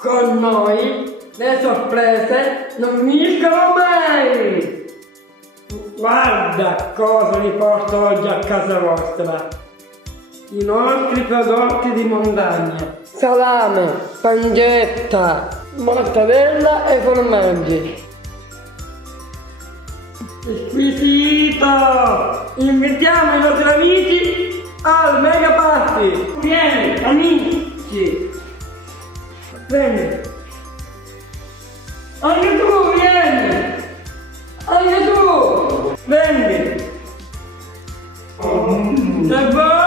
Con noi le sorprese non finiscono mai! Guarda cosa vi porto oggi a casa vostra! I nostri prodotti di montagna. Salame, pancetta, mortadella e formaggi. Squisito! Invitiamo i nostri amici al Mega Party! Vieni, amici! Vieni! Anche tu, vieni! Anche tu! Vieni! Se vuoi